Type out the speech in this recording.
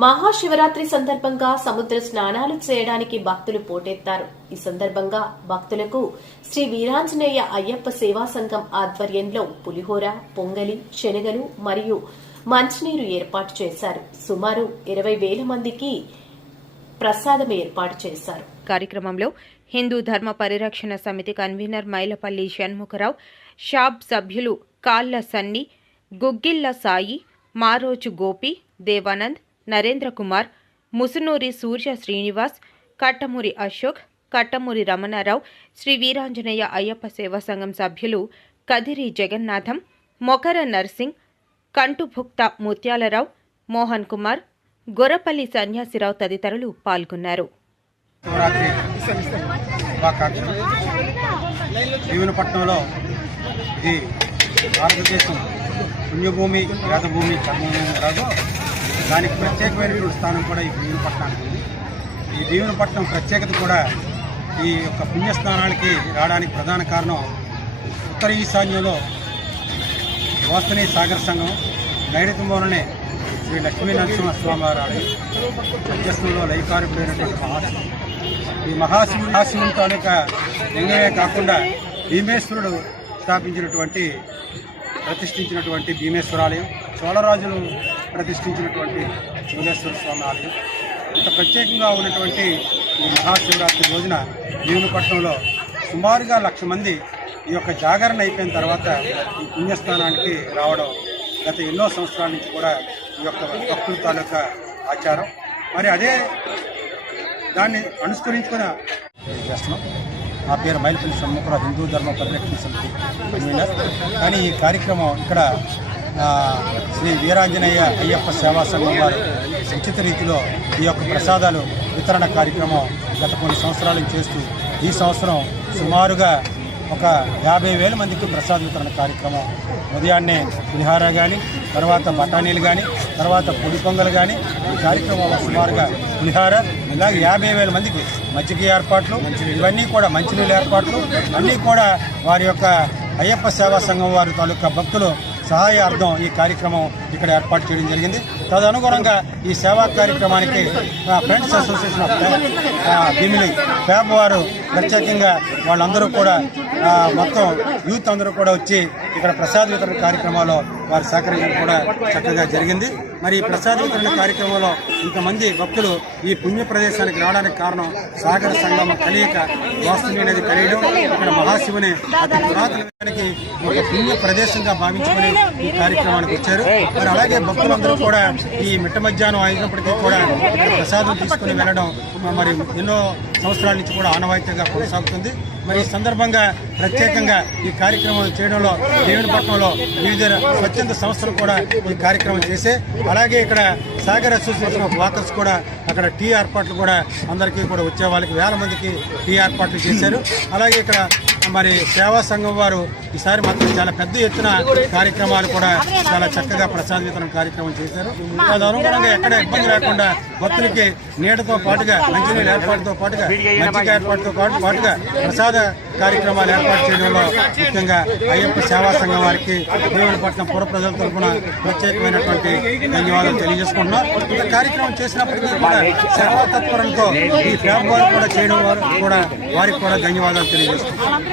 మహాశివరాత్రి సందర్భంగా సముద్ర స్నానాలు చేయడానికి భక్తులు పోటెత్తారు. ఈ సందర్భంగా భక్తులకు శ్రీ వీరాంజనేయ అయ్యప్ప సేవా సంఘం ఆధ్వర్యంలో పులిహోర, పొంగలి, శనగలు మరియు మంచినీరు ఏర్పాటు చేశారు. సుమారు 20,000 మందికి ప్రసాదం ఏర్పాటు చేశారు. కార్యక్రమంలో హిందూ ధర్మ పరిరక్షణ సమితి కన్వీనర్ మైలపల్లి షణ్ముఖరావు, షాబ్ సభ్యులు కాళ్ల సన్ని, గుగ్గిళ్ల సాయి, మారోజు గోపి, దేవానంద్, నరేంద్ర కుమార్, ముసునూరి సూర్య శ్రీనివాస్, కట్టమూరి అశోక్, కట్టమూరి రమణారావు, శ్రీ వీరాంజనేయ అయ్యప్ప సేవా సంఘం సభ్యులు కదిరి జగన్నాథం, మొకర నర్సింగ్, కంటుభుక్త ముత్యాలరావు, మోహన్ కుమార్, గొర్రపల్లి సన్యాసిరావు తదితరులు పాల్గొన్నారు. భారతదేశం పుణ్యభూమి, వేదభూమి, కర్మభూమి కాదు, దానికి ప్రత్యేకమైనటువంటి స్థానం కూడా ఈ భీమునిపట్నానికి ఉంది. ఈ భీమునిపట్నం ప్రత్యేకత కూడా ఈ యొక్క పుణ్యస్థానానికి రావడానికి ప్రధాన కారణం ఉత్తర ఈశాన్యంలో వాస్తని సాగర సంఘం, నైరుతి మూలనే శ్రీ లక్ష్మీ నరసింహస్వామి వారి ఆలయం, మధ్యస్థంలో లైకారుడైనటువంటి మహాశివుడు. ఈ మహాశివుని తాలూకా లింగమే కాకుండా భీమేశ్వరుడు ప్రతిష్ఠించినటువంటి భీమేశ్వరాలయం, చోళరాజులు ప్రతిష్ఠించినటువంటి శివనేశ్వర స్వామి ఆలయం. ఇంత ప్రత్యేకంగా ఉన్నటువంటి ఈ మహాశివరాత్రి రోజున భీమునిపట్నంలో సుమారుగా 1,00,000 మంది ఈ యొక్క జాగరణ అయిపోయిన తర్వాత ఈ పుణ్యస్థానానికి రావడం గత ఎన్నో సంవత్సరాల నుంచి కూడా ఈ యొక్క భక్తుల తాలూకా ఆచారం. మరి అదే దాన్ని అనుసరించుకుని చేస్తున్నాం. నా పేరు మైలపల్లి షణ్ముఖరావు, హిందూ ధర్మ పరిరక్షణ సమితి కన్వీనర్. కానీ ఈ కార్యక్రమం ఇక్కడ శ్రీ వీరాంజనేయ అయ్యప్ప సేవా సంఘం వారు ఉచిత రీతిలో ఈ యొక్క ప్రసాదాలు వితరణ కార్యక్రమం గత కొన్ని సంవత్సరాలు చేస్తూ ఈ సంవత్సరం సుమారుగా ఒక 50,000 మందికి ప్రసాద వితరణ కార్యక్రమం, ఉదయాన్నే పులిహార కానీ, తర్వాత బఠానీలు కానీ, తర్వాత పొడి పొంగలు కానీ, ఈ కార్యక్రమంలో సుమారుగా పులిహార, ఇలాగే 50,000 మందికి మజ్జిగ ఏర్పాట్లు, ఇవన్నీ కూడా మంచినీళ్ళ ఏర్పాట్లు అన్నీ కూడా వారి యొక్క అయ్యప్ప సేవా సంఘం వారి తాలూకా భక్తులు సహాయార్థం ఈ కార్యక్రమం ఇక్కడ ఏర్పాటు చేయడం జరిగింది. తదనుగుణంగా ఈ సేవా కార్యక్రమానికి friends association of Bheemili fab వారు ప్రత్యేకంగా వాళ్ళందరూ కూడా మొత్తం యూత్ అందరూ కూడా వచ్చి ఇక్కడ ప్రసాద వితరణ కార్యక్రమంలో వారి సహకరించడం కూడా చక్కగా జరిగింది. మరి ఈ ప్రసాద వితరణ కార్యక్రమంలో ఇంతమంది భక్తులు ఈ పుణ్య ప్రదేశానికి రావడానికి కారణం సాగర సంగమ కలియక, వాస్తుని అనేది కలియడం, ఇక్కడ మహాశివుని అతి పురాతనానికి ఒక పుణ్య ప్రదేశంగా భావించుకుని ఈ కార్యక్రమానికి వచ్చారు. మరి అలాగే భక్తులందరూ కూడా ఈ మిట్ట మధ్యాహ్నం అయినప్పటికీ కూడా ఇక్కడ ప్రసాదం తీసుకుని వెళ్ళడం మరి ఎన్నో సంవత్సరాల నుంచి కూడా ఆనవాయితీగా కొనసాగుతుంది. మరి ఈ సందర్భంగా ప్రత్యేకంగా ఈ కార్యక్రమం చేయడంలో భీమునిపట్నంలో వివిధ స్వచ్ఛంద సంస్థలు కూడా ఈ కార్యక్రమం చేసే, అలాగే ఇక్కడ సాగర్ అసోసియేషన్ ఆఫ్ వాకర్స్ కూడా అక్కడ టీ ఏర్పాట్లు కూడా అందరికీ కూడా వచ్చే వాళ్ళకి 1,000 మందికి టీ ఏర్పాట్లు చేశారు. అలాగే ఇక్కడ మరి సేవా సంఘం వారు ఈసారి మాత్రం చాలా పెద్ద ఎత్తున కార్యక్రమాలు కూడా చాలా చక్కగా ప్రసాద వితరణ కార్యక్రమం చేశారు. అనుగుణంగా ఎక్కడ ఇబ్బంది లేకుండా భక్తులకి నీడతో పాటుగా, మంచినీళ్ళ ఏర్పాటుతో పాటుగా, మజ్జిగ ఏర్పాటుతో పాటుగా ప్రసాద కార్యక్రమాలు ఏర్పాటు చేయడంలో ముఖ్యంగా అయ్యప్ప సేవా సంఘం వారికి భీమునిపట్నం పుర ప్రజల తరఫున ప్రత్యేకమైనటువంటి ధన్యవాదాలు తెలియజేసుకుంటున్నాం. ఈ కార్యక్రమం చేసినప్పటికీ కూడా సేవా తత్పరంతో ఈ ఫ్యాబ్ వారు కూడా చేయడం వారు కూడా వారికి కూడా ధన్యవాదాలు తెలియజేస్తున్నాం.